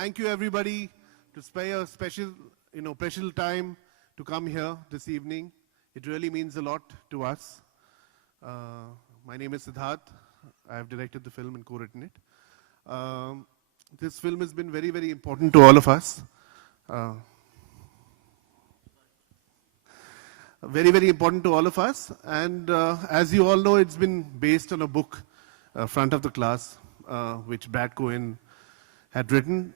thank you everybody to spare a special, special time to come here this evening. It really means a lot to us. My name is Siddharth. I have directed the film and co-written it. This film has been very, very important to all of us. Very, very important to all of us. And as you all know, it's been based on a book, Front of the Class, which Brad Cohen had written.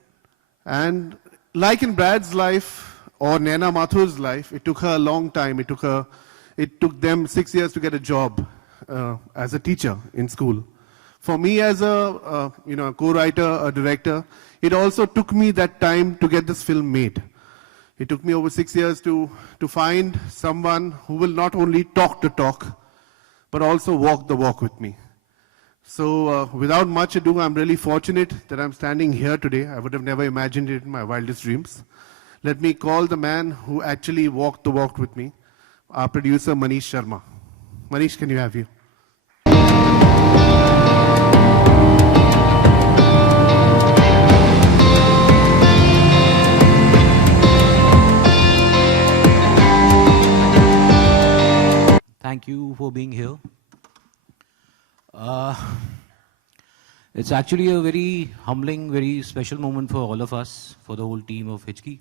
And like in Brad's life or Naina Mathur's life, it took her a long time. It took them 6 years to get a job as a teacher in school. For me as a co-writer, a director, it also took me that time to get this film made. It took me over 6 years to find someone who will not only talk the talk, but also walk the walk with me. So without much ado, I'm really fortunate that I'm standing here today. I would have never imagined it in my wildest dreams. Let me call the man who actually walked the walk with me, our producer, Manish Sharma. Manish, can you have you? Thank you for being here. It's actually a very humbling, very special moment for all of us, for the whole team of Hichki.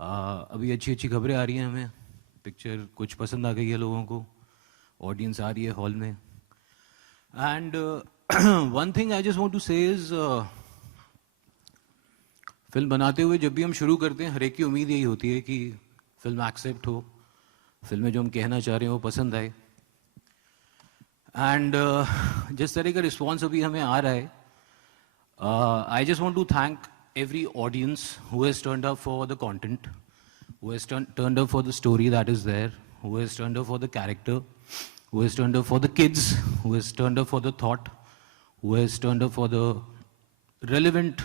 अभी अच्छी खबरें आ रही हैं हमें. Picture कुछ पसंद आ गई है लोगों को. ऑडियंस आ रही है हॉल में. And one thing I just want to say is, film बनाते हुए जब भी हम शुरू करते हैं, हर एक की उम्मीद यही होती है कि फिल्म एक्सेप्ट हो, फिल्म में जो हम कहना चाह रहे हैं वो पसंद आए. एंड जिस तरह का रिस्पॉन्स अभी हमें आ रहा है, I just want to thank every audience who has turned up for the content, who has turned up for the story that is there, who has turned up for the character, who has turned up for the kids, who has turned up for the thought, who has turned up for the relevant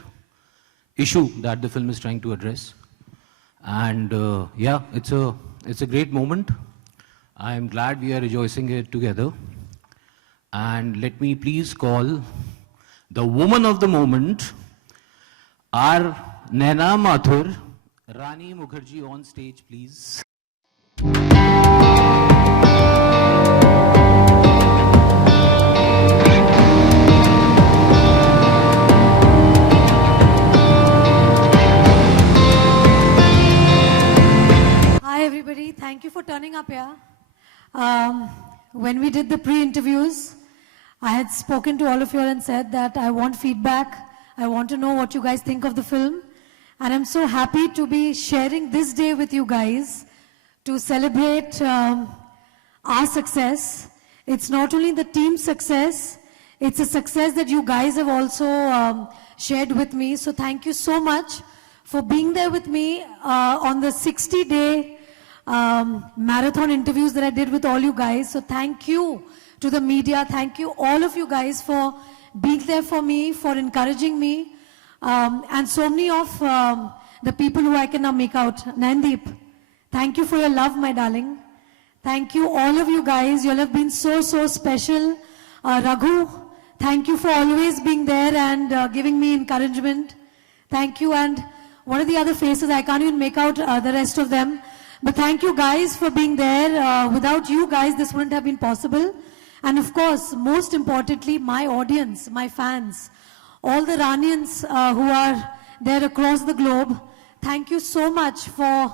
issue that the film is trying to address. And yeah, it's a great moment. I am glad we are rejoicing it together. And let me please call the woman of the moment, our Naina Mathur, Rani Mukherjee, on stage, please. Hi everybody, thank you for turning up here. When we did the pre-interviews, I had spoken to all of you and said that I want feedback. I want to know what you guys think of the film. And I'm so happy to be sharing this day with you guys to celebrate our success. It's not only the team's success, it's a success that you guys have also shared with me. So thank you so much for being there with me on the 60-day marathon interviews that I did with all you guys. So thank you to the media. Thank you all of you guys for being there for me, for encouraging me. And so many of the people who I can now make out. Nandeep, thank you for your love, my darling. Thank you, all of you guys. You all have been so, so special. Raghu, thank you for always being there and giving me encouragement. Thank you. And what are the other faces? I can't even make out the rest of them. But thank you guys for being there. Without you guys, this wouldn't have been possible. And of course, most importantly, my audience, my fans, all the Ranians who are there across the globe, thank you so much for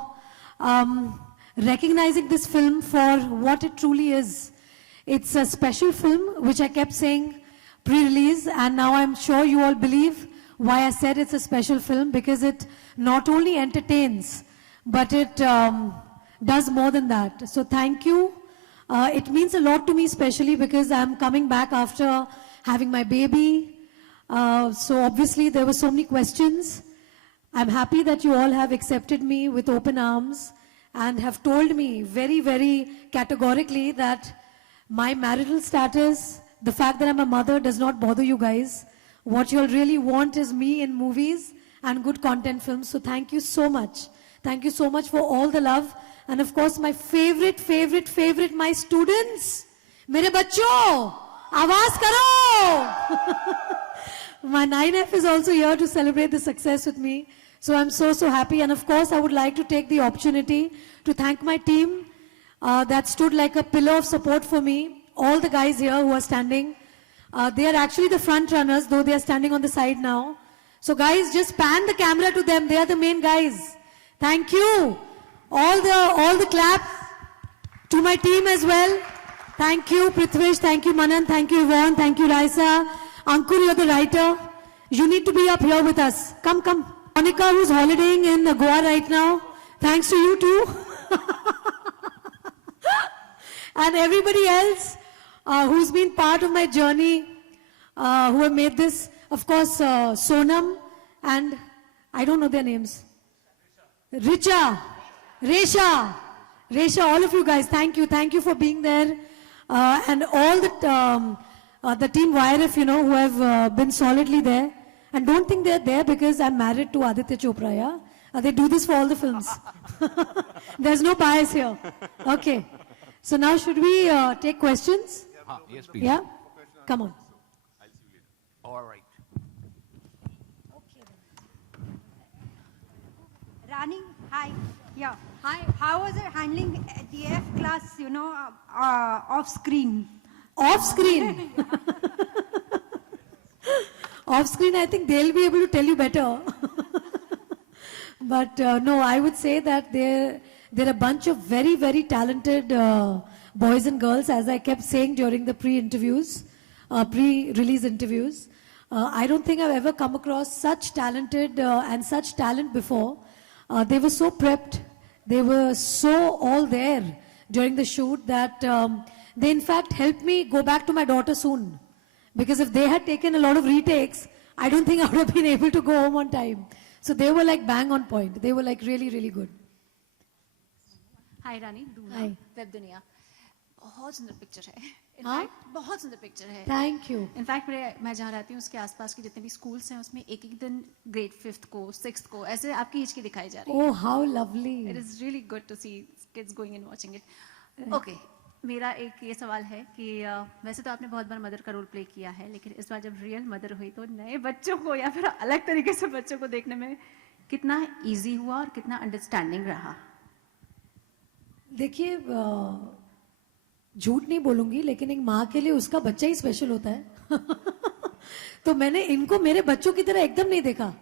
recognizing this film for what it truly is. It's a special film, which I kept saying pre-release, and now I'm sure you all believe why I said it's a special film, because it not only entertains, but it does more than that. So thank you. It means a lot to me, especially because I'm coming back after having my baby. So obviously there were so many questions. I'm happy that you all have accepted me with open arms and have told me very, very categorically that my marital status, the fact that I'm a mother, does not bother you guys. What you'll really want is me in movies and good content films. So thank you so much. Thank you so much for all the love. And of course, my favorite, my students. मेरे बच्चों, आवाज करो. My 9F is also here to celebrate the success with me. So I'm so, so happy. And of course, I would like to take the opportunity to thank my team that stood like a pillar of support for me. All the guys here who are standing, they are actually the front runners, though they are standing on the side now. So guys, just pan the camera to them. They are the main guys. Thank you. All the claps to my team as well. Thank you, Prithvish. Thank you, Manan. Thank you, Yvonne. Thank you, Raisa. Ankur, you're the writer. You need to be up here with us. Come, come. Monica, who's holidaying in Goa right now. Thanks to you too. And everybody else who's been part of my journey, who have made this. Of course, Sonam and I don't know their names. Richa, Resha, all of you guys, thank you. Thank you for being there. And all the team YRF, you know, who have been solidly there. And don't think they're there because I'm married to Aditya Chopra, yeah? They do this for all the films. There's no bias here. Okay. So now should we take questions? Yes, please. Yeah? Come on. All right. Rani, hi. Yeah. Hi. How was it handling the F class, you know, off screen? Off screen. Off screen, I think they'll be able to tell you better. But no, I would say that they're a bunch of very, very talented boys and girls, as I kept saying during the pre-interviews, pre-release interviews. I don't think I've ever come across such talented and such talent before. They were so prepped. They were so all there during the shoot that they in fact helped me go back to my daughter soon. Because if they had taken a lot of retakes, I don't think I would have been able to go home on time. So they were like bang on point. They were like really, really good. हाय रानी दूना Hi. Web दुनिया बहुत सुंदर picture है हाँ? In fact बहुत सुंदर picture है Thank you. In fact मैं जहाँ रहती हूँ उसके आसपास के जितने भी स्कूल्स हैं उसमें एक एक दिन ग्रेड 5th को 6th को ऐसे आपकी हिचकी दिखाई जा रही है Oh, how lovely. It is really good to see kids going and watching it okay मेरा एक ये सवाल है कि वैसे तो आपने बहुत बार मदर का रोल प्ले किया है लेकिन इस बार जब रियल मदर हुई तो नए बच्चों को या फिर अलग तरीके से बच्चों को देखने में कितना ईजी हुआ और कितना अंडरस्टैंडिंग रहा देखिए झूठ नहीं बोलूंगी लेकिन एक माँ के लिए उसका बच्चा ही स्पेशल होता है तो मैंने इनको मेरे बच्चों की तरह एकदम नहीं देखा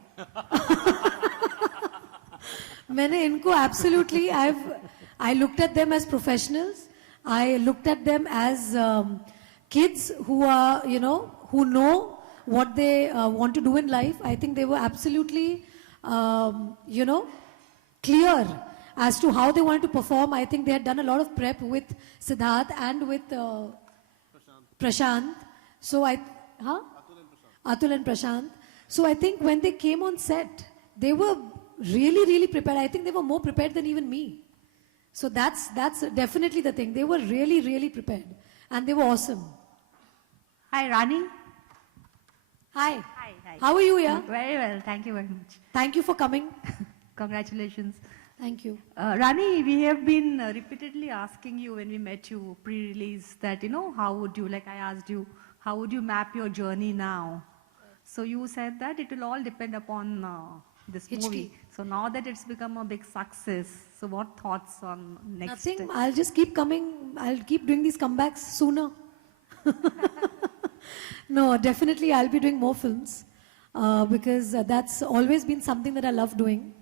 मैंने इनको absolutely I looked at them as professionals I looked at them as kids who are who know what they want to do in life. I think they were absolutely clear as to how they wanted to perform. I think they had done a lot of prep with Siddharth and with Prashant. So Atul and Prashant. So I think when they came on set, they were really, really prepared. I think they were more prepared than even me. So that's definitely the thing. They were really, really prepared. And they were awesome. Hi, Rani. Hi. Hi, hi. How are you, yeah? Very well. Thank you very much. Thank you for coming. Congratulations. Thank you. Rani, we have been repeatedly asking you when we met you pre-release that, how would you, like I asked you, how would you map your journey now? So you said that it will all depend upon this Hitchki. movie. So now that it's become a big success, so what thoughts on next? Nothing. I'll just keep coming. I'll keep doing these comebacks sooner. No, definitely I'll be doing more films because that's always been something that I love doing.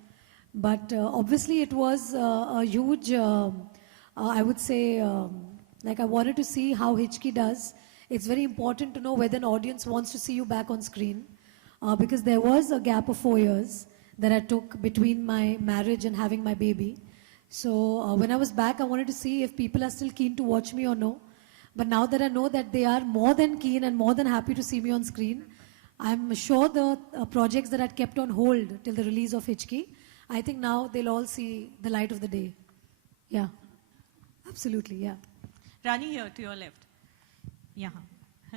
But obviously it was a huge, I would say, like I wanted to see how Hitchki does. It's very important to know whether an audience wants to see you back on screen because there was a gap of 4 years that I took between my marriage and having my baby. So when I was back, I wanted to see if people are still keen to watch me or no. But now that I know that they are more than keen and more than happy to see me on screen, I'm sure the projects that I'd kept on hold till the release of Hitchki, I think now they'll all see the light of the day. Yeah, absolutely, yeah. Rani here to your left. Yeah.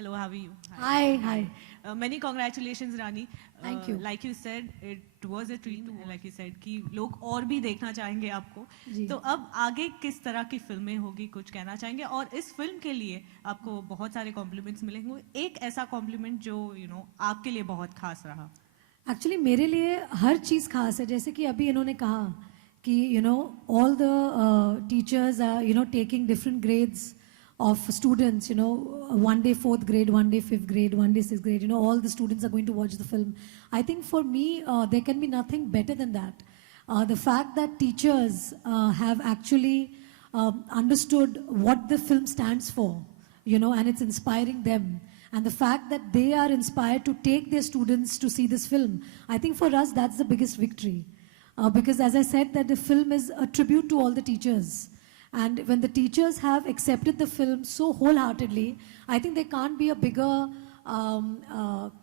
Hello, how are you? Hi, hi. Many congratulations, Rani. Thank you. Like you said, it was a treat. Like you said, कि लोग और भी देखना चाहेंगे आपको. जी. तो अब आगे किस तरह की फिल्में होगी, कुछ कहना चाहेंगे? और इस फिल्म के लिए आपको बहुत सारे कॉम्प्लीमेंट्स मिलेंगे. एक ऐसा कॉम्प्लीमेंट जो आपके लिए बहुत खास रहा. एक्चुअली मेरे लिए हर चीज़ खास है. जैसे कि अभी इन्होंने कहा कि all the teachers are taking different grades of students, one day 4th grade, one day 5th grade, one day 6th grade, all the students are going to watch the film. I think for me, there can be nothing better than that. The fact that teachers have actually understood what the film stands for, and it's inspiring them. And the fact that they are inspired to take their students to see this film, I think for us, that's the biggest victory. Because as I said, that the film is a tribute to all the teachers. And when the teachers have accepted the film so wholeheartedly, I think there can't be a bigger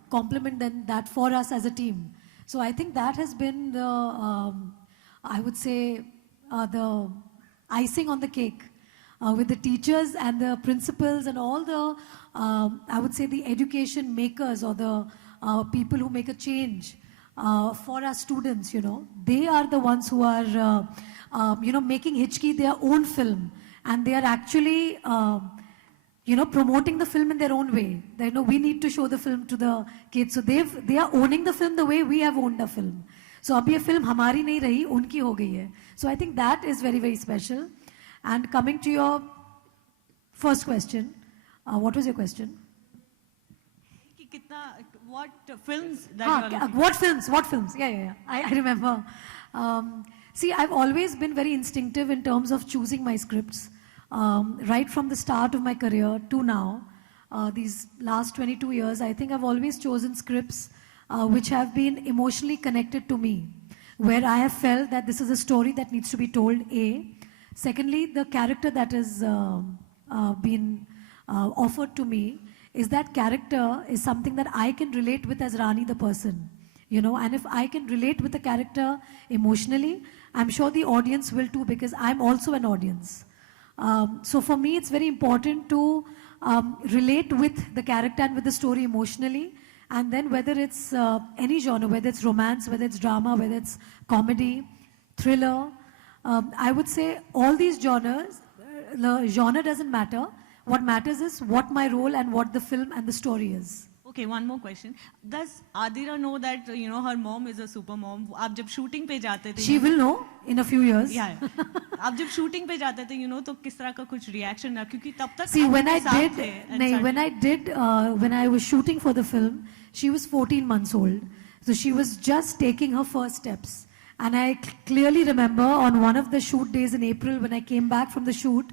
compliment than that for us as a team. So I think that has been the, I would say, the icing on the cake. With the teachers and the principals and all the, I would say, the education makers or the people who make a change for our students, they are the ones who are, making Hichki their own film. And they are actually, promoting the film in their own way. They know we need to show the film to the kids. So they are owning the film the way we have owned the film. So अब ये film हमारी नहीं रही, उनकी हो गई है. So I think that is very, very special. And coming to your first question, what was your question? कि कितना, what films that you are looking What films? Yeah. I remember. See, I've always been very instinctive in terms of choosing my scripts. Right from the start of my career to now, these last 22 years, I think I've always chosen scripts which have been emotionally connected to me, where I have felt that this is a story that needs to be told, A. Secondly, the character that has been offered to me is that character is something that I can relate with as Rani the person, and if I can relate with the character emotionally, I'm sure the audience will too, because I'm also an audience. So for me, it's very important to relate with the character and with the story emotionally, and then whether it's any genre, whether it's romance, whether it's drama, whether it's comedy, thriller, I would say all these genres, the genre doesn't matter. What matters is what my role and what the film and the story is. Okay, one more question. Does Adira know that her mom is a super mom? आप जब shooting पे जाते थे, She will know in a few years. Yeah. आप जब shooting पे जाते थे, तो किस तरह का कुछ reaction रहा? क्योंकि तब तक See, आप when I उनके साथ did, थे, and nahin, suddenly- when I was shooting for the film, she was 14 months old. So she was just taking her first steps. And I clearly remember on one of the shoot days in April when I came back from the shoot,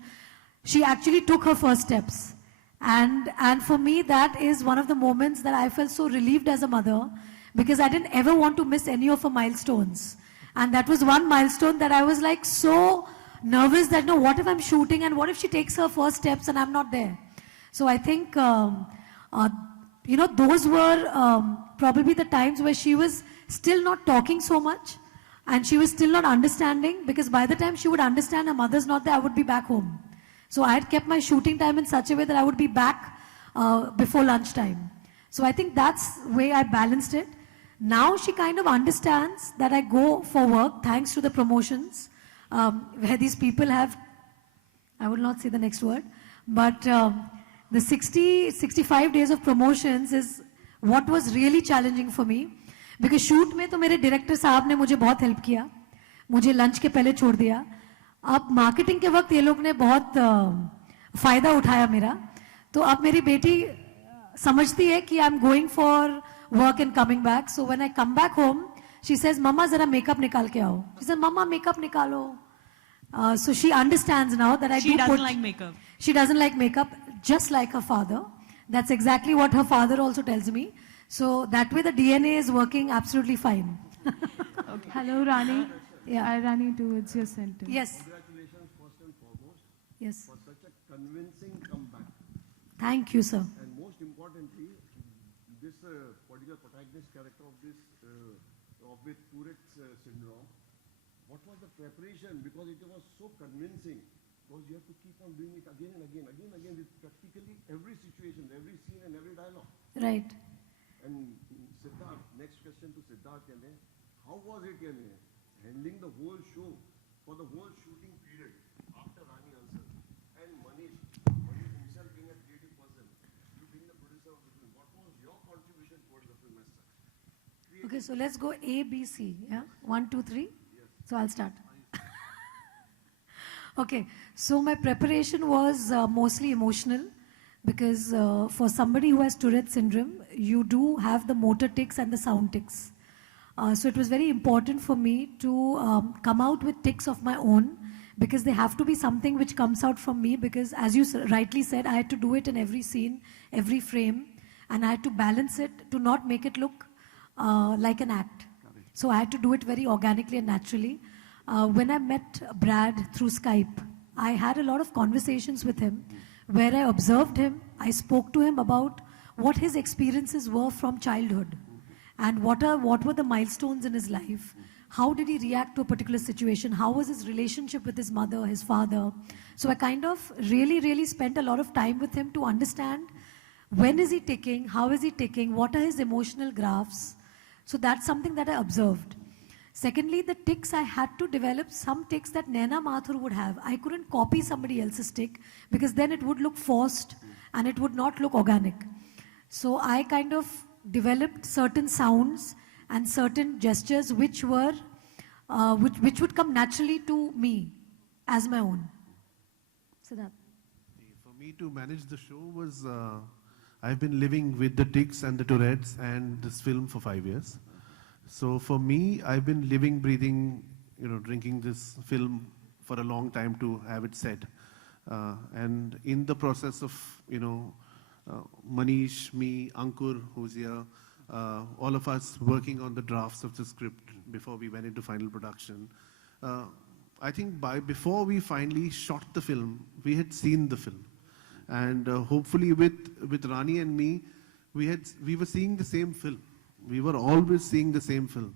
she actually took her first steps. And for me, that is one of the moments that I felt so relieved as a mother, because I didn't ever want to miss any of her milestones. And that was one milestone that I was like so nervous that, no, what if I'm shooting and what if she takes her first steps and I'm not there? So I think, those were probably the times where she was still not talking so much and she was still not understanding, because by the time she would understand her mother's not there, I would be back home. So I had kept my shooting time in such a way that I would be back before lunchtime. So I think that's the way I balanced it. Now she kind of understands that I go for work thanks to the promotions, where these people have, I will not say the next word, but the 65 days of promotions is what was really challenging for me. Because shoot में तो मेरे director साहब ने मुझे बहुत help किया, मुझे lunch के पहले छोड़ दिया. अब marketing के वक्त ये लोग ने बहुत फायदा उठाया मेरा. तो अब मेरी बेटी समझती है कि I'm going for work and coming back. So when I come back home, she says, "Mama, जरा makeup निकाल के आओ." She said, "Mama, makeup निकालो." So she understands now that She doesn't like makeup. She doesn't like makeup, just like her father. That's exactly what her father also tells me. So that way the DNA is working absolutely fine. Okay. Hello, Rani. Yeah. I ran into it's your center. Yes. Congratulations first and foremost Yes. for such a convincing comeback. Thank you, sir. And most importantly, this particular protagonist character of this with Tourette's syndrome, what was the preparation? Because it was so convincing. because you have to keep on doing it again and again, with practically every situation, every scene and every dialogue. Right. And Siddharth, next question to Siddharth, how was it handling the whole show for the whole shooting period after Rani answered? And Manish himself being a creative person, you being the producer of the film, what was your contribution towards the film as such? Okay, so let's go A, B, C. Yeah? 1, 2, 3. Yes. So I'll start. Okay, so my preparation was mostly emotional because for somebody who has Tourette syndrome, you do have the motor tics and the sound tics. So it was very important for me to come out with tics of my own because they have to be something which comes out from me because as you rightly said, I had to do it in every scene, every frame, and I had to balance it to not make it look like an act. So I had to do it very organically and naturally. When I met Brad through Skype, I had a lot of conversations with him where I observed him, I spoke to him about what his experiences were from childhood and what were the milestones in his life. How did he react to a particular situation? How was his relationship with his mother, his father? So I kind of really spent a lot of time with him to understand when is he ticking, how is he ticking, what are his emotional graphs. So that's something that I observed. Secondly, the tics, I had to develop some tics that Naina Mathur would have. I couldn't copy somebody else's tic because then it would look forced and it would not look organic. So I kind of developed certain sounds and certain gestures which were, which would come naturally to me as my own. Siddharth. For me to manage the show was, I've been living with the tics and the Tourette's and this film for 5 years. So for me, I've been living, breathing, drinking this film for a long time to have it said. And in the process of, Manish, me, Ankur, who's here, all of us working on the drafts of the script before we went into final production. I think before we finally shot the film, we had seen the film. And hopefully with Rani and me, we were seeing the same film. We were always seeing the same film.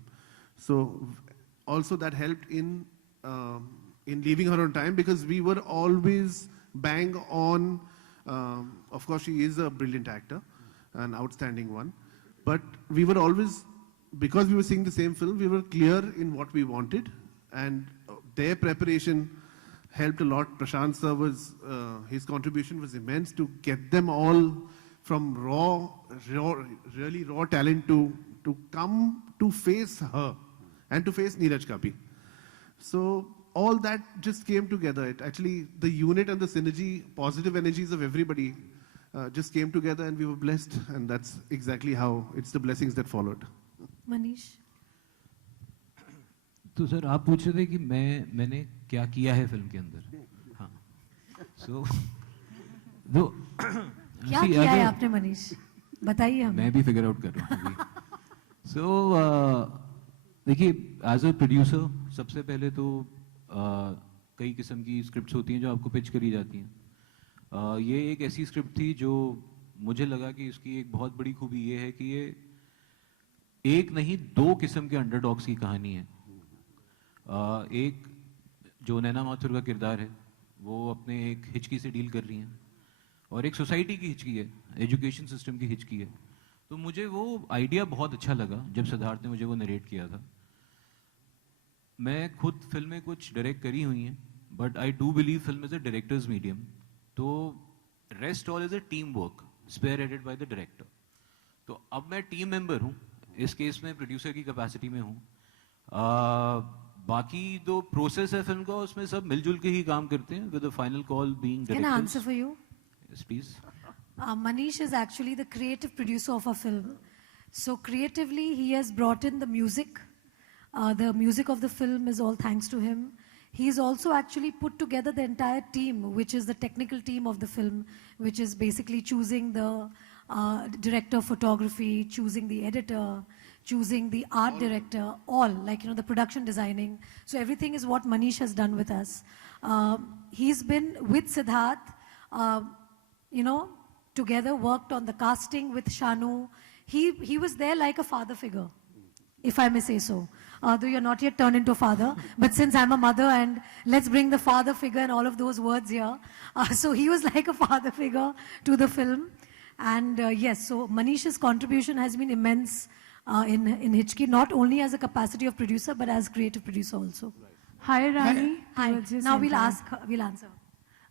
So also that helped in leaving her on time because we were always bang on. Of course, she is a brilliant actor, an outstanding one. But we were always, because we were seeing the same film, we were clear in what we wanted. And their preparation helped a lot. Prashant sir his contribution was immense to get them all from really raw talent to come to face her and to face Neeraj Kapi. So all that just came together. Actually, the unit and the synergy, positive energies of everybody just came together and we were blessed. And that's exactly how, it's the blessings that followed. Manish. तो sir आप पूछ रहे थे कि मैंने क्या किया है फिल्म के अंदर. हाँ. So क्या किया है आपने मनीष बताइए हमें. मैं भी फिगर आउट कर रहा हूँ. So देखिए एज अ प्रोड्यूसर सबसे पहले तो कई किस्म की स्क्रिप्ट्स होती हैं जो आपको पिच करी जाती हैं. ये एक ऐसी स्क्रिप्ट थी जो मुझे लगा कि इसकी एक बहुत बड़ी खूबी ये है कि ये एक नहीं दो किस्म के अंडरडॉग्स की कहानी है. एक जो नैना माथुर का किरदार है वो अपने एक हिचकी से डील कर रही हैं और एक सोसाइटी की हिचकी है, एजुकेशन सिस्टम की हिचकी है. तो मुझे वो आइडिया बहुत अच्छा लगा जब सिद्धार्थ ने मुझे वो नरेट किया था. मैं खुद फिल्में कुछ डायरेक्ट करी हुई हैं but I do believe film is a director's medium. तो rest all is a team work spearheaded by the director. तो अब मैं टीम मेंबर हूँ, इस केस में प्रोड्यूसर की कैपेसिटी में हूँ. बाकी जो प्रोसेस है फिल्म का उसमें सब मिलजुल के ही काम करते हैं with the final call being directors. Can I answer for you? Yes, please. Manish is actually the creative producer of our film. So creatively, he has brought in the music. The music of the film is all thanks to him. He's also actually put together the entire team, which is the technical team of the film, which is basically choosing the director of photography, choosing the editor, choosing the art director, all, like, the production designing. So everything is what Manish has done with us. He's been with Siddharth, together worked on the casting with Shanu. He was there like a father figure. if I may say so. Though you're not yet turned into a father, but since I'm a mother and let's bring the father figure and all of those words here. So he was like a father figure to the film. And yes, so Manish's contribution has been immense in Hitchki, not only as a capacity of producer, but as creative producer also. Hi, Rani. Hi. Towards your Now we'll center. we'll answer.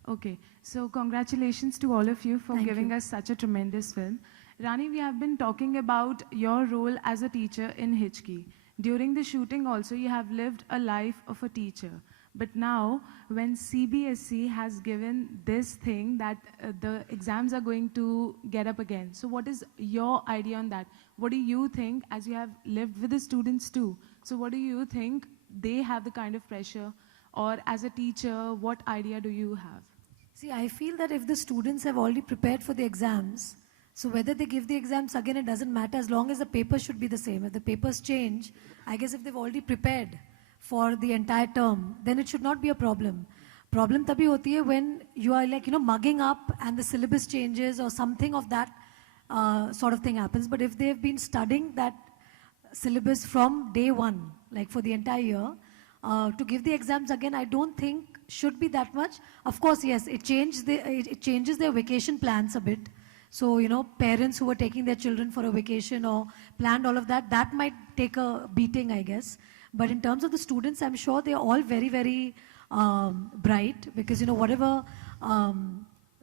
Okay, so congratulations to all of you for Thank giving you. us such a tremendous film. Rani, we have been talking about your role as a teacher in Hitchki. During the shooting also, you have lived a life of a teacher. But now, when CBSE has given this thing that the exams are going to get up again, so what is your idea on that? What do you think, as you have lived with the students too? So what do you think they have the kind of pressure? Or as a teacher, what idea do you have? See, I feel that if the students have already prepared for the exams, so whether they give the exams again, it doesn't matter as long as the papers should be the same. If the papers change, I guess if they've already prepared for the entire term, then it should not be a problem. Problem tabhi hoti hai when you are like, mugging up and the syllabus changes or something of that sort of thing happens. But if they've been studying that syllabus from day one, like for the entire year, to give the exams again, I don't think should be that much. Of course, yes, it changes their vacation plans a bit. So, parents who were taking their children for a vacation or planned all of that, that might take a beating, I guess. But in terms of the students, I'm sure they're all very, very bright because, whatever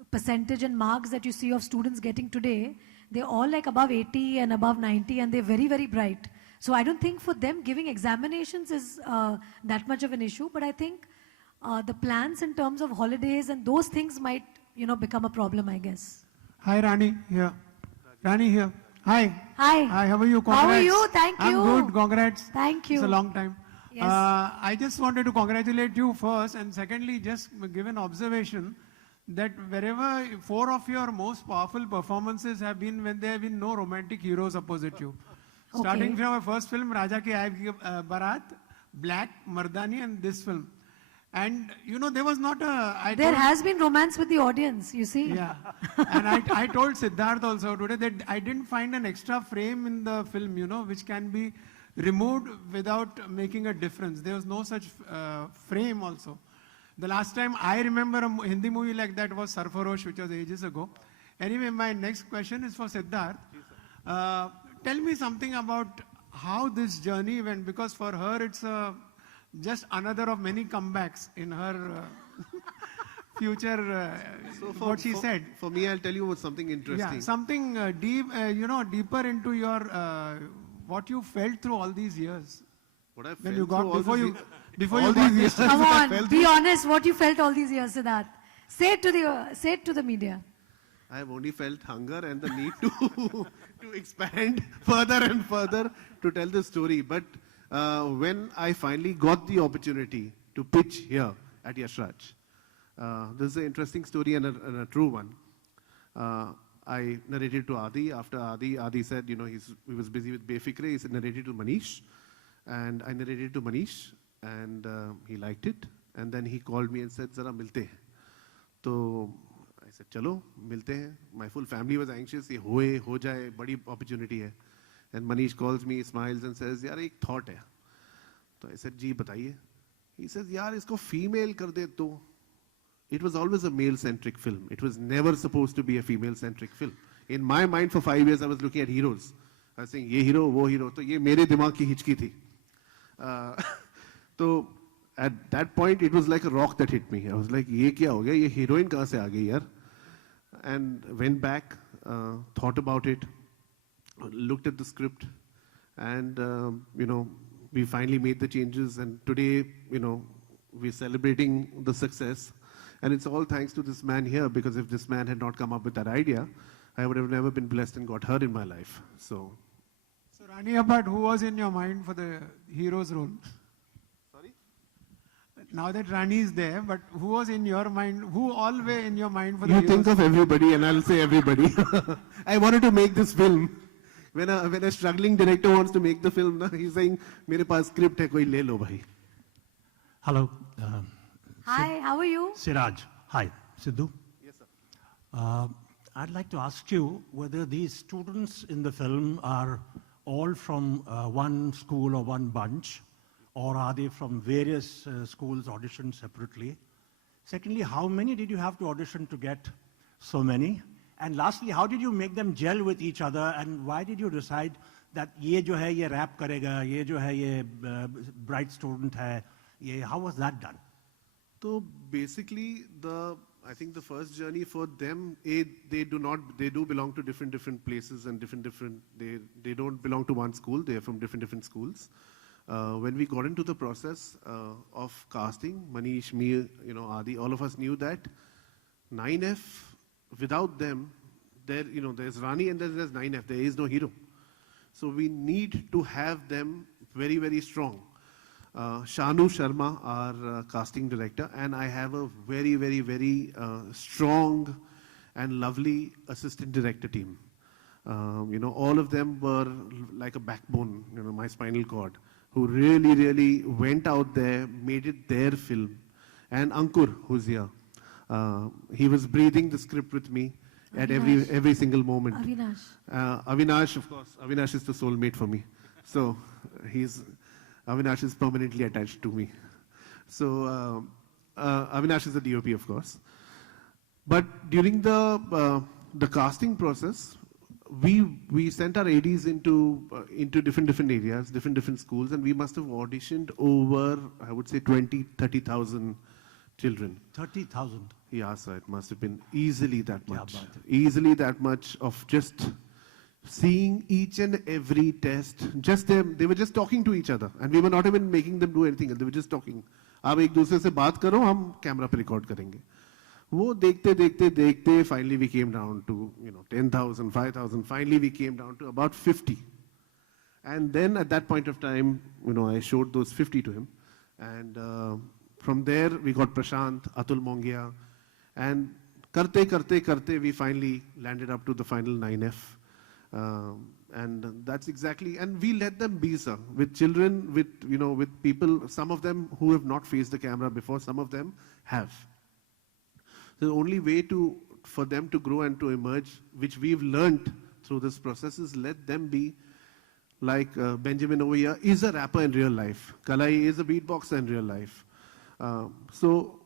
percentage and marks that you see of students getting today, they're all like above 80 and above 90 and they're very, very bright. So I don't think for them giving examinations is that much of an issue, but I think the plans in terms of holidays and those things might, become a problem, I guess. Hi, Rani, here. Rani, here. Hi. Hi. Hi, how are you? How are you? Thank you. I'm good, congrats. Thank you. It's a long time. Yes. I just wanted to congratulate you first, and secondly, just give an observation that wherever 4 of your most powerful performances have been when there have been no romantic heroes opposite you. Starting Okay. from our first film, Raja Ki Aib Ki Barat, Black, Mardani, and this film. And, there was not a... There has been romance with the audience, you see. Yeah. And I told Siddharth also today that I didn't find an extra frame in the film, which can be removed without making a difference. There was no such frame also. The last time I remember a Hindi movie like that was Sarfarosh, which was ages ago. Anyway, my next question is for Siddharth. Tell me something about how this journey went, because for her it's just another of many comebacks in her future, what she said. For me, I'll tell you something interesting. Yeah, something deep, deeper into your, what you felt through all these years. What I When felt you got, through all before these you, ye- before all you got these this. years. Come I on, felt be through- honest, what you felt all these years, Siddharth. Say it to the media. I have only felt hunger and the need to to expand further and further to tell the story. But when I finally got the opportunity to pitch here at Yash Raj, this is an interesting story and a true one. I narrated to Adi. After Adi said, he was busy with Befikre. He said, narrated to Manish. And I narrated to Manish, and he liked it. And then he called me and said, Zara milte hain. So I said, chalo, milte hain. My full family was anxious. Ye ho jaye, badi opportunity hai. And Manish calls me, smiles and says, yaar, ek thought hai. So I said, ji, bataiye. He says, yaar, isko female kar de to. It was always a male-centric film. It was never supposed to be a female-centric film. In my mind, for 5 years, I was looking at heroes. I was saying, ye hero, wo hero. So ye mere dimag ki hichki thi. So at that point, it was like a rock that hit me. I was like, ye kya ho gaya? Ye heroine kahan se aa gayi yaar? And went back, thought about it, looked at the script, and, we finally made the changes. And today, we're celebrating the success. And it's all thanks to this man here, because if this man had not come up with that idea, I would have never been blessed and got her in my life. So Rani Abad, who was in your mind for the hero's role? Sorry? Now that Rani is there, but who was in your mind, who all were in your mind for the You hero's think of everybody, and I'll say everybody. I wanted to make this film. When a struggling director wants to make the film, he's saying, "Mere paas script hai, koi le lo bhai." Hello. Hi, how are you? Siraj. Hi. Sidhu. Yes, sir. I'd like to ask you whether these students in the film are all from one school or one bunch, or are they from various schools auditioned separately? Secondly, how many did you have to audition to get so many? And lastly, how did you make them gel with each other, and why did you decide that ye jo hai ye rap karega, ye jo hai ye bright student hai, how was that done? So basically, I think the first journey for them, they do belong to different places and they don't belong to one school. They are from different schools. When we got into the process of casting, Manish, me, Adi, all of us knew that 9F, without them, there's Rani and then there's 9F. There is no hero. So we need to have them very, very strong. Shanu Sharma, our casting director, and I have a very, very, very strong and lovely assistant director team. All of them were like a backbone, my spinal cord, who really, really went out there, made it their film. And Ankur, who's here, he was breathing the script with me at every single moment. Avinash, of course. Avinash is the soulmate for me. So Avinash is permanently attached to me. So Avinash is the DOP, of course. But during the casting process, we sent our ADs into different areas, different schools, and we must have auditioned over, I would say, 30,000 children. 30,000? Yeah, sir, it must have been easily that much. Yeah, easily that much of just seeing each and every test. They were just talking to each other, and we were not even making them do anything else. They were just talking. आप एक दूसरे से बात करो, हम camera पे record करेंगे. वो देखते finally we came down to 10,000, 5,000. Finally we came down to about 50. And then at that point of time, I showed those 50 to him. And from there we got Prashant, Atul Mongia, and karte we finally landed up to the final 9F. And that's exactly, and we let them be, sir, with children, with people, some of them who have not faced the camera before, some of them have. The only way for them to grow and to emerge, which we've learned through this process, is let them be like Benjamin over here is a rapper in real life. Kalai is a beatboxer in real life. So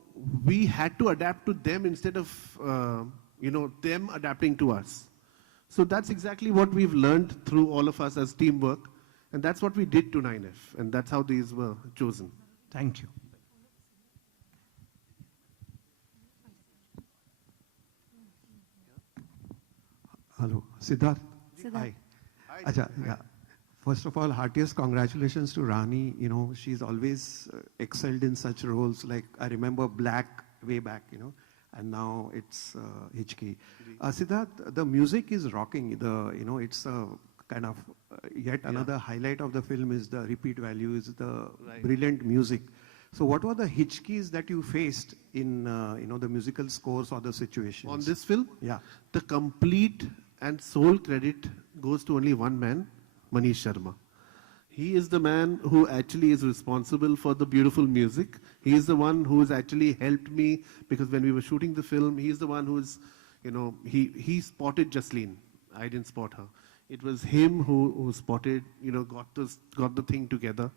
we had to adapt to them instead of, them adapting to us. So that's exactly what we've learned through all of us as teamwork. And that's what we did to 9F. And that's how these were chosen. Thank you. Hello, Siddharth. Hi. Acha, yeah. First of all, heartiest congratulations to Rani. She's always excelled in such roles. Like I remember Black way back, and now it's HK. Siddharth, the music is rocking. It's a kind of yet another highlight of the film is the repeat value, is the brilliant music. So what were the hitchkeys that you faced in the musical scores or the situations? On this film? Yeah. The complete and sole credit goes to only one man, Manish Sharma. He is the man who actually is responsible for the beautiful music. He is the one who has actually helped me, because when we were shooting the film, he is the one who's, he spotted Jasleen. I didn't spot her. It was him who spotted, got the thing together.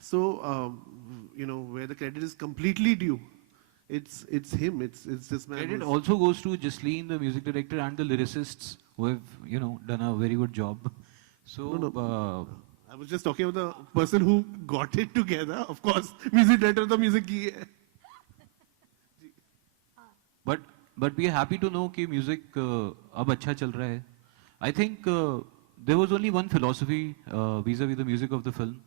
So, where the credit is completely due, it's him. It's this man. Credit also goes to Jasleen, the music director, and the lyricists who have, done a very good job. So, I was just talking about the person who got it together. Of course, music director the music ki hai. But we are happy to know कि music अब अच्छा चल रहा है. I think there was only one philosophy vis-a-vis the music of the film,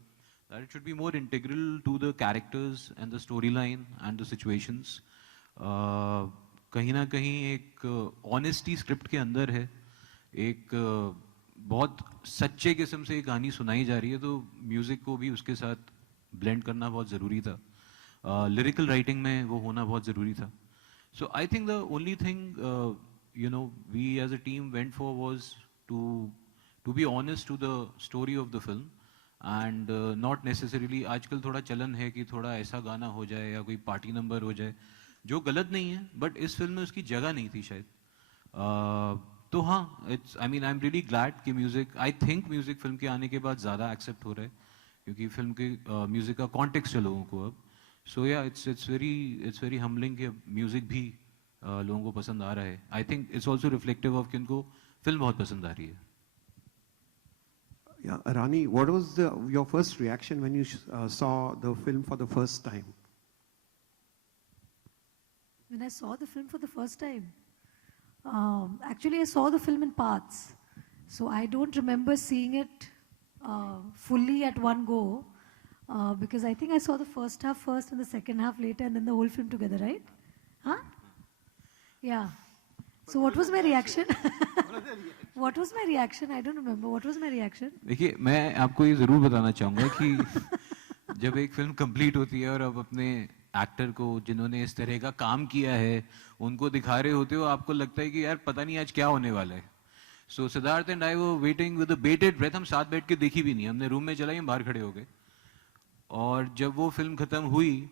that it should be more integral to the characters and the storyline and the situations. कहीं ना कहीं एक honesty script के अंदर है, एक बहुत सच्चे किस्म से कहानी सुनाई जा रही है, तो म्यूजिक को भी उसके साथ ब्लेंड करना बहुत ज़रूरी था. लिरिकल राइटिंग में वो होना बहुत ज़रूरी था. So I think the only thing we as a team went for was to be honest to the story of the film, and not necessarily आजकल थोड़ा चलन है कि थोड़ा ऐसा गाना हो जाए या कोई पार्टी नंबर हो जाए, जो गलत नहीं है, बट इस फिल्म में उसकी जगह नहीं थी शायद. तो हाँ, it's I mean I am really glad कि music, I think music film के आने के बाद ज़्यादा एक्सेप्ट हो रहा है, क्योंकि फिल्म के म्यूजिक का कॉन्टेक्स्ट है लोगों को अब. सो या इट्स वेरी हम्बलिंग कि म्यूजिक भी लोगों को पसंद आ रहा है. I think it's also reflective of कि उनको फिल्म बहुत पसंद आ रही है. Yeah, Rani, what was your first reaction when you saw the film for the first time? When I saw the film for the first time, actually I saw the film in parts. So I don't remember seeing it fully at one go, because I think I saw the first half first and the second half later and then the whole film together, right? Huh? Yeah. So what was my reaction? What was my reaction? I don't remember. What was my reaction? देखिए, मैं आपको ये ज़रूर बताना चाहूँगा कि जब एक फिल्म कंप्लीट होती है और अब अपने एक्टर को, जिन्होंने इस तरह का काम किया है, उनको दिखा रहे होते हो, आपको लगता है कि यार पता नहीं आज क्या होने वाला है. सो सिद्धार्थ एंड आई वो वेटिंग विद बेटेड ब्रेथ. हम साथ बैठ के देखी भी नहीं, हमने रूम में चलाई, हम बाहर खड़े हो गए. और जब वो फिल्म खत्म हुई,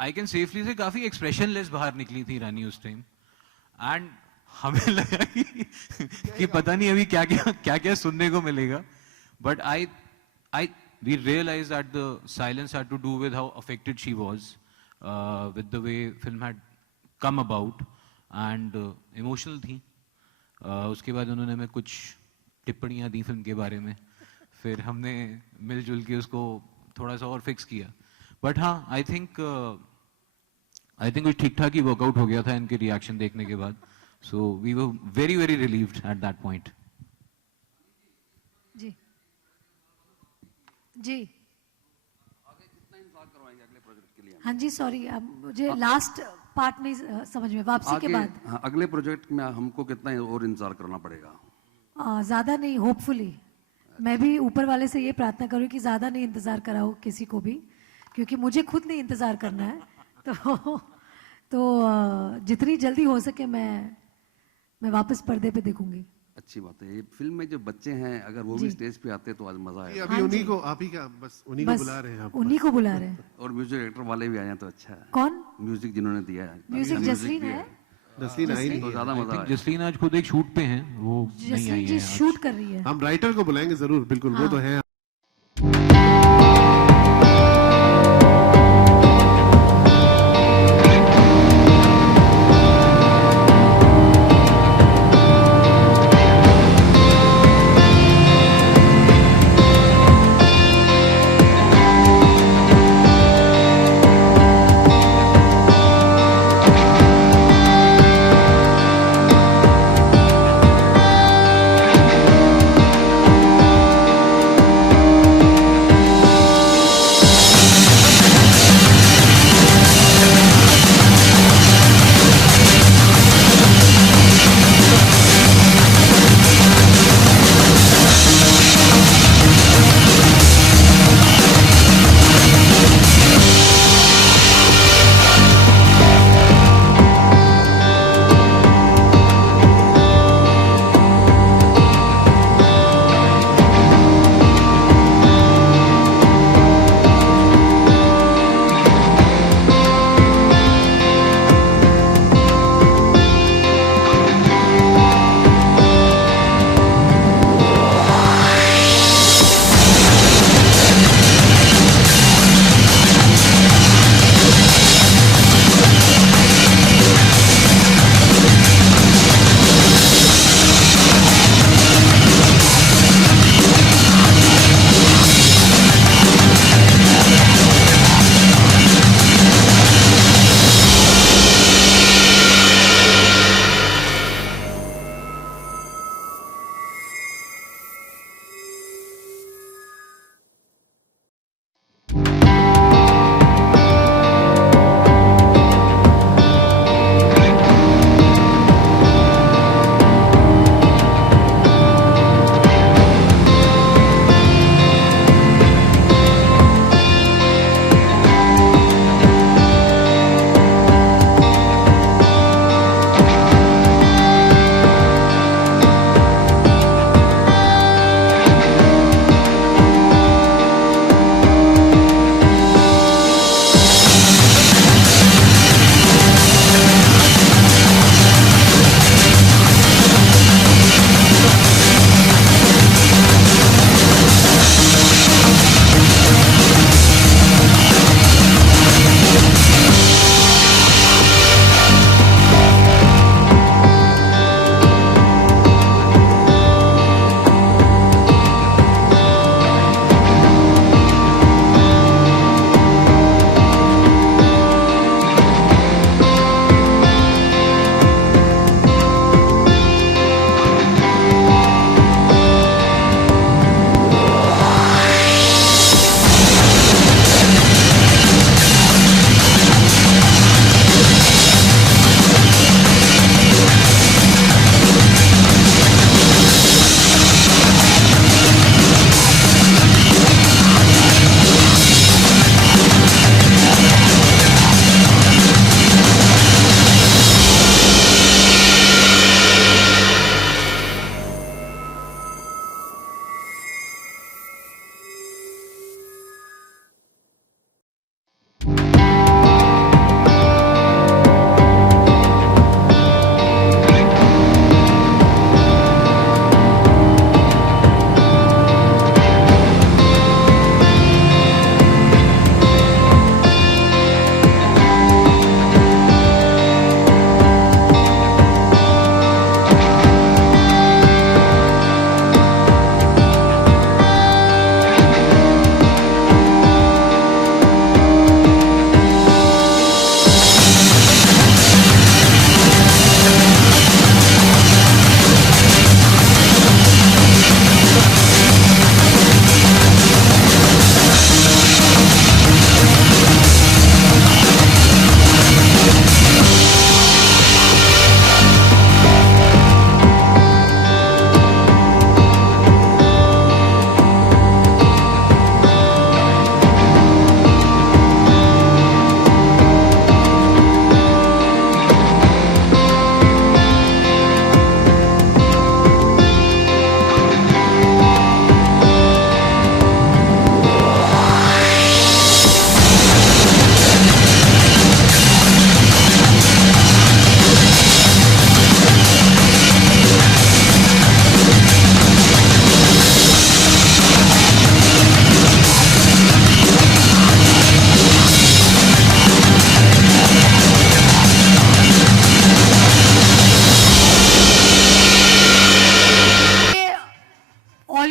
आई कैन सेफली से काफ़ी एक्सप्रेशनलेस बाहर निकली थी रानी उस टाइम. एंड हमें लगा कि पता नहीं अभी क्या क्या सुनने को मिलेगा. But we realized that the silence had to do with how affected she was with the way film had come about, and emotional थी. उसके बाद उन्होंने हमें कुछ टिप्पणियाँ दी फिल्म के बारे में, फिर हमने मिलजुल के उसको थोड़ा सा और फिक्स किया. बट हाँ, आई थिंक कुछ ठीक ठाक ही वर्कआउट हो गया था इनके रिएक्शन देखने के बाद. So we were very very relieved at that point. जी जी हाँ जी, सॉरी मुझे लास्ट पार्ट नहीं समझ में, वापसी के बाद. हाँ, अगले प्रोजेक्ट में हमको कितना और इंतजार करना पड़ेगा? ज़्यादा नहीं, होपफुली. मैं भी ऊपर वाले से ये प्रार्थना करूँ कि ज़्यादा नहीं इंतज़ार कराओ किसी को भी, क्योंकि मुझे खुद नहीं इंतज़ार करना है. तो जितनी जल्दी हो सके मैं वापस पर्दे पे देखूंगी. अच्छी बात है. ये फिल्म में जो बच्चे हैं, अगर वो भी स्टेज पे आते तो आज मजा आएगा. अभी उन्हीं को, आप ही का बस उन्हीं को बुला रहे हैं आप. उन्हीं को बुला रहे हैं. और म्यूजिक डायरेक्टर वाले भी आए हैं तो अच्छा है. कौन? म्यूजिक जिन्होंने दिया है. म्यूजिक जसलीन है. जसलीन आई नहीं, तो ज्यादा मजा आएगा. जसलीन आज खुद एक शूट पे हैं, वो नहीं आई है. शूट कर रही है. हम राइटर को बुलाएंगे जरूर, बिल्कुल. वो तो है.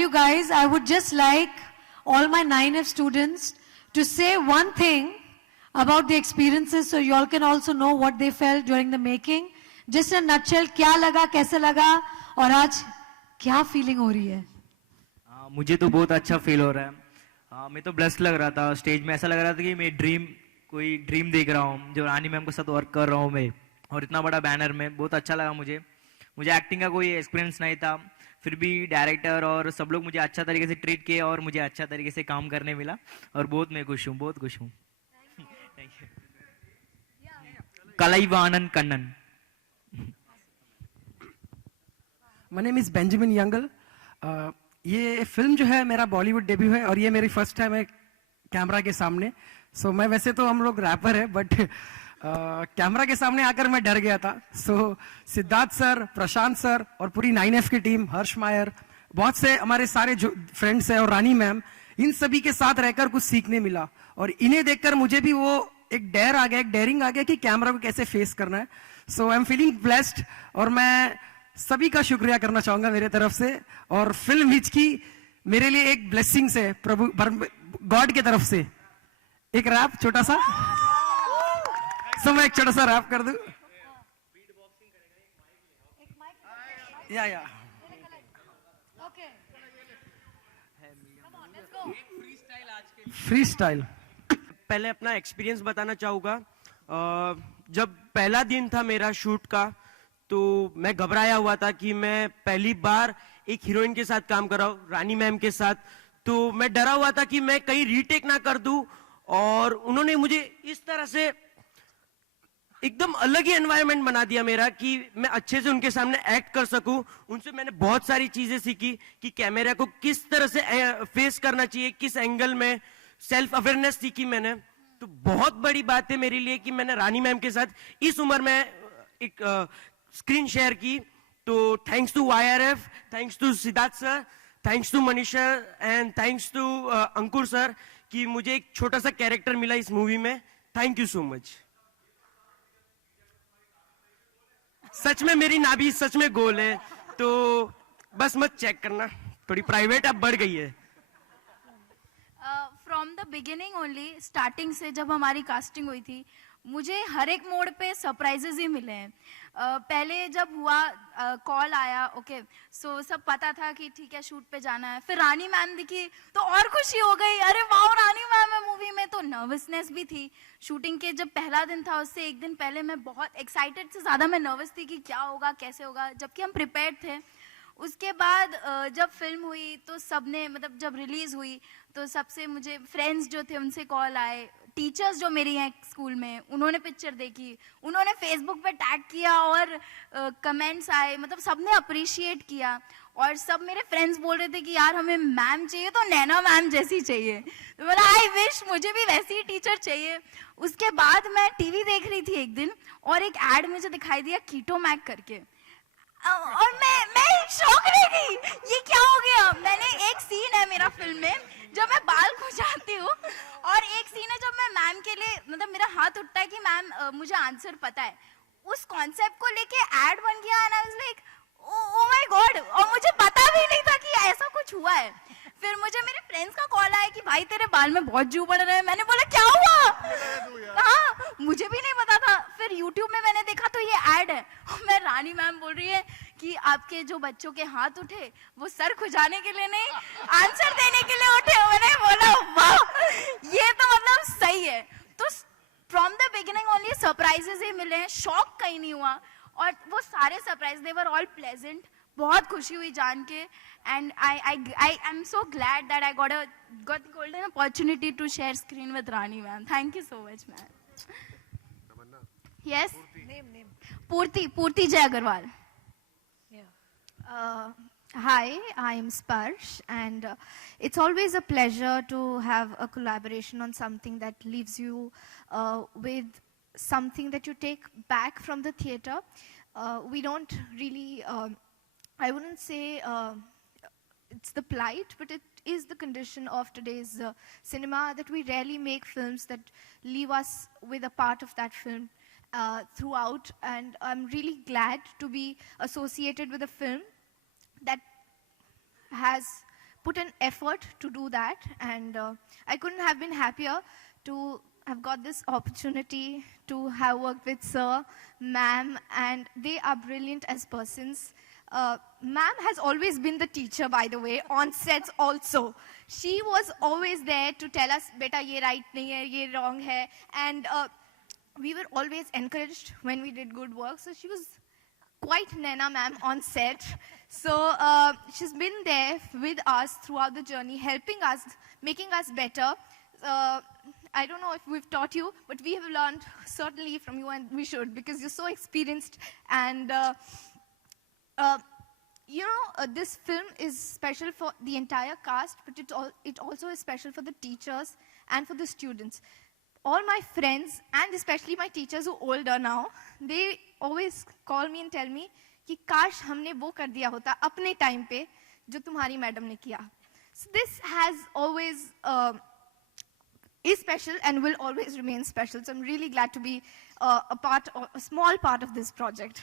you guys, I would just like all my 9F students to say one thing about the experiences so you all can also know what they felt during the making. Just in a nutshell, क्या लगा, कैसे लगा और आज क्या feeling हो रही है? मुझे तो बहुत अच्छा फील हो रहा है। मैं तो ब्लेस्ड लग रहा था। स्टेज में ऐसा लग रहा था कि मैं कोई ड्रीम देख रहा हूँ, जो रानी मैम के साथ वर्क कर रहा हूँ मैं, और इतना बड़ा बैनर में बहुत अच्छा लगा मुझे। मुझे एक्टिंग का कोई एक्सपीरियंस नहीं था, फिर भी डायरेक्टर और सब लोग मुझे अच्छा तरीके से ट्रीट किए और मुझे अच्छा तरीके से काम करने मिला और बहुत मैं खुश हूँ, बहुत खुश हूँ। Kalaivanan Kannan. My name is Benjamin Youngle. ये फिल्म जो है मेरा बॉलीवुड डेब्यू है और ये मेरी फर्स्ट टाइम है कैमरा के सामने। सो मैं वैसे तो हम लोग रैपर है, बट कैमरा के सामने आकर मैं डर गया था। सो सिद्धार्थ सर, प्रशांत सर और पूरी 9F की टीम, हर्ष मायर, बहुत से हमारे सारे जो फ्रेंड्स हैं और रानी मैम, इन सभी के साथ रहकर कुछ सीखने मिला और इन्हें देखकर मुझे भी वो एक डेयर आ गया, एक डेयरिंग आ गया कि कैमरा को कैसे फेस करना है। सो आई एम फीलिंग ब्लेस्ड और मैं सभी का शुक्रिया करना चाहूंगा मेरे तरफ से। और फिल्म हिचकी मेरे लिए एक ब्लेसिंग्स है प्रभु गॉड की तरफ से। एक रैप छोटा सा, सो मैं एक छोटा सा रैप कर दूं। या फ्री स्टाइल। पहले अपना एक्सपीरियंस बताना चाहूँगा। जब पहला दिन था मेरा शूट का, तो मैं घबराया हुआ था कि मैं पहली बार एक हीरोइन के साथ काम कर रहा हूँ, रानी मैम के साथ। तो मैं डरा हुआ था कि मैं कहीं रीटेक ना कर दूं, और उन्होंने मुझे इस तरह से एकदम अलग ही एनवायरनमेंट बना दिया मेरा कि मैं अच्छे से उनके सामने एक्ट कर सकूं। उनसे मैंने बहुत सारी चीजें सीखी कि कैमरा को किस तरह से फेस करना चाहिए, किस एंगल में, सेल्फ अवेयरनेस सीखी मैंने। तो बहुत बड़ी बात है मेरे लिए कि मैंने रानी मैम के साथ इस उम्र में एक स्क्रीन शेयर की। तो thanks to YRF, thanks to Siddharth sir, thanks to Manisha and thanks to Ankur sir कि मुझे एक छोटा सा कैरेक्टर मिला इस मूवी में। Thank you so much. सच में मेरी नाभि सच में गोल है, तो बस मत चेक करना, थोड़ी प्राइवेट अब बढ़ गई है। From the beginning only, starting से जब हमारी कास्टिंग हुई थी, मुझे हर एक मोड पे सरप्राइजेज ही मिले हैं। पहले जब हुआ, कॉल आया, ओके सो सब पता था कि ठीक है शूट पे जाना है। फिर रानी मैम दिखी तो और खुशी हो गई, अरे वाह रानी मैम है मूवी में। तो नर्वसनेस भी थी। शूटिंग के जब पहला दिन था उससे एक दिन पहले मैं बहुत एक्साइटेड से ज़्यादा मैं नर्वस थी कि क्या होगा, कैसे होगा, जबकि हम प्रिपेयर्ड थे। उसके बाद जब फिल्म हुई तो सबने, मतलब जब रिलीज़ हुई तो सबसे, मुझे फ्रेंड्स जो थे उनसे कॉल आए, टीचर्स जो मेरी हैं स्कूल में, उन्होंने पिक्चर देखी, उन्होंने फेसबुक पे टैग किया और कमेंट्स आए, मतलब सबने अप्रिशिएट किया। और सब मेरे फ्रेंड्स बोल रहे थे कि यार हमें मैम चाहिए तो नैना मैम जैसी चाहिए। तो बोला आई विश मुझे भी वैसी ही टीचर चाहिए। उसके बाद मैं टीवी देख रही थी एक दिन और एक एड मुझे दिखाई दिया कीटो मैक करके, और मैं शौक रह गई, ये क्या हो गया। मैंने, एक सीन है मेरा फिल्म में जब मैं बाल खुजाती हूँ, और एक सीन है जब मैं मैम के लिए, मतलब मेरा हाथ उठता है कि मैम मुझे आंसर पता है। उस कॉन्सेप्ट को लेके एड बन गया and I was like oh my God, और मुझे पता भी नहीं था कि ऐसा कुछ हुआ है। फिर मुझे मेरे फ्रेंड्स का कॉल आया कि भाई तेरे बाल में बहुत जू बढ़ रहे हैं। मैंने बोला क्या हुआ, हाँ मुझे भी नहीं पता था। फिर यूट्यूब में मैंने देखा तो ये ऐड है, मैं रानी मैम बोल रही है कि आपके जो बच्चों के हाथ उठे वो सर खुजाने के लिए नहीं, आंसर देने के लिए उठे। मैंने बोला वाह, ये तो मतलब सही है। तो from the beginning only surprises ही मिले हैं, शॉक कहीं नहीं हुआ। और वो सारे surprise they were all pleasant. बहुत खुशी हुई जान के, and I am so glad that I got the golden opportunity to share screen with Rani ma'am. Thank you so much ma'am. Yes, Poorti Jai Agarwal. Hi, I am Sparsh, and it's always a pleasure to have a collaboration on something that leaves you with something that you take back from the theater. We don't really, I wouldn't say it's the plight, but it is the condition of today's cinema that we rarely make films that leave us with a part of that film throughout. And I'm really glad to be associated with a film that has put an effort to do that, and I couldn't have been happier to have got this opportunity to have worked with sir, ma'am, and they are brilliant as persons. Ma'am has always been the teacher, by the way, on sets also. She was always there to tell us, beta, ye right nahi hai, ye wrong hai, and we were always encouraged when we did good work. So she was quite Naina ma'am on set. So she's been there with us throughout the journey, helping us, making us better. I don't know if we've taught you, but we have learned certainly from you, and we should, because you're so experienced. And you know, this film is special for the entire cast, but it also is special for the teachers and for the students. All my friends, and especially my teachers who are older now, they always call me and tell me कि काश हमने वो कर दिया होता अपने time पे जो तुम्हारी मैडम ने किया. So this has always is special and will always remain special. So I'm really glad to be a small part of this project.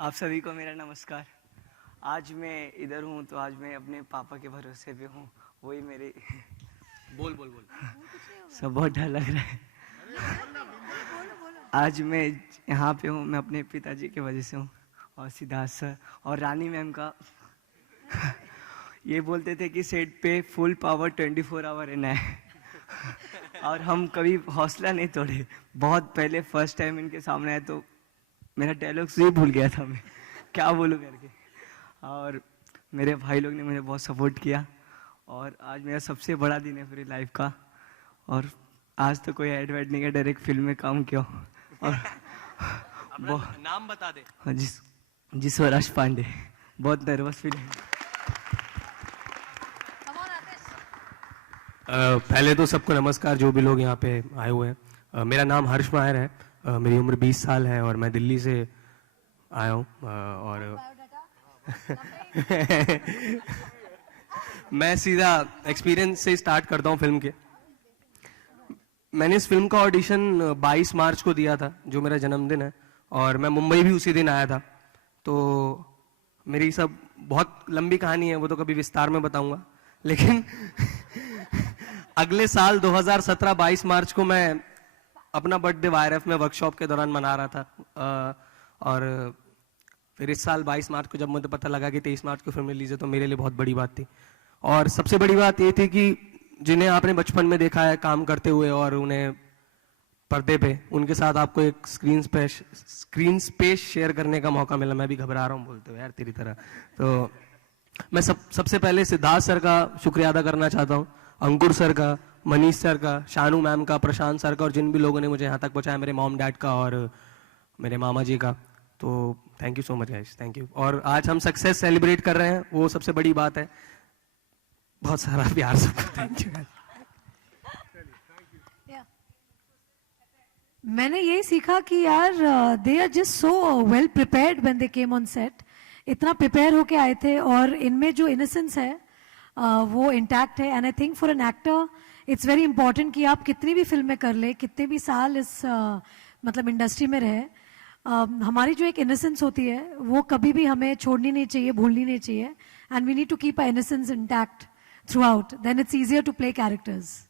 आप सभी को मेरा नमस्कार. आज मैं इधर हूँ तो आज मैं अपने पापा के भरोसे पे हूँ. वही मेरे बोल सब बहुत डर लग रहा है. आज मैं यहाँ पे हूँ, मैं अपने पिताजी के वजह से हूँ, और सिद्धार्थ सर और रानी मैम का ये बोलते थे कि सेट पे फुल पावर 24 आवर रहना है. और हम कभी हौसला नहीं तोड़े. बहुत पहले फर्स्ट टाइम इनके सामने आए तो मेरा डायलॉग से भूल गया था मैं क्या बोलूँ करके. और मेरे भाई लोग ने मुझे बहुत सपोर्ट किया, और आज मेरा सबसे बड़ा दिन है पूरी लाइफ का. और आज तो कोई ऐड वैड नहीं किया, डायरेक्ट फिल्म में काम किया. और नाम बता दे. जी स्वराज पांडे. बहुत नर्वस फील है. पहले तो सबको नमस्कार, जो भी लोग यहाँ पे आए हुए हैं. मेरा नाम हर्ष मायर है. मेरी उम्र 20 साल है और मैं दिल्ली से आया हूँ. और मैं सीधा एक्सपीरियंस से स्टार्ट करता हूँ फिल्म के. मैंने इस फिल्म का ऑडिशन 22 मार्च को दिया था, जो मेरा जन्मदिन है, और मैं मुंबई भी उसी दिन आया था. तो मेरी सब बहुत लंबी कहानी है, वो तो कभी विस्तार में बताऊंगा. लेकिन अगले साल 2017 22 मार्च को मैं अपना बर्थडे वायरएफ में वर्कशॉप के दौरान मना रहा था. और फिर इस साल 22 मार्च को जब मुझे पता लगा कि 23 मार्च को फिल्म रिलीज है, तो मेरे लिए बहुत बड़ी बात थी. और सबसे बड़ी बात ये थी कि जिन्हें आपने बचपन में देखा है काम करते हुए और उन्हें पर्दे पे, उनके साथ आपको एक स्क्रीन स्पेस शेयर करने का मौका मिला. मैं भी घबरा रहा हूँ बोलते हुए यार तेरी तरह. तो मैं सबसे पहले सिद्धार्थ सर का शुक्रिया अदा करना चाहता हूँ, अंकुर सर का, मनीष सर का, शानू मैम का, प्रशांत सर का, और जिन भी लोगों ने मुझे यहाँ तक पहुँचाया, मेरे मॉम डैड का और मेरे मामा जी का. तो thank you so much guys, thank you. और आज हम सक्सेस सेलिब्रेट कर रहे हैं, वो सबसे बड़ी बात है. बहुत सारा प्यार सबको. Thank you. मैंने यही सीखा कि यार they are just so well prepared when they came on set. इतना प्रिपेयर होके आए थे, और इनमें जो इनोसेंस है वो इंटैक्ट है. And I think for an actor it's very important कि आप कितनी भी फिल्में कर ले, कितने भी साल इस मतलब इंडस्ट्री में रहे, हमारी जो एक इनोसेंस होती है वो कभी भी हमें छोड़नी नहीं चाहिए, भूलनी नहीं चाहिए. And we need to keep a innocence intact throughout, then it's easier to play characters.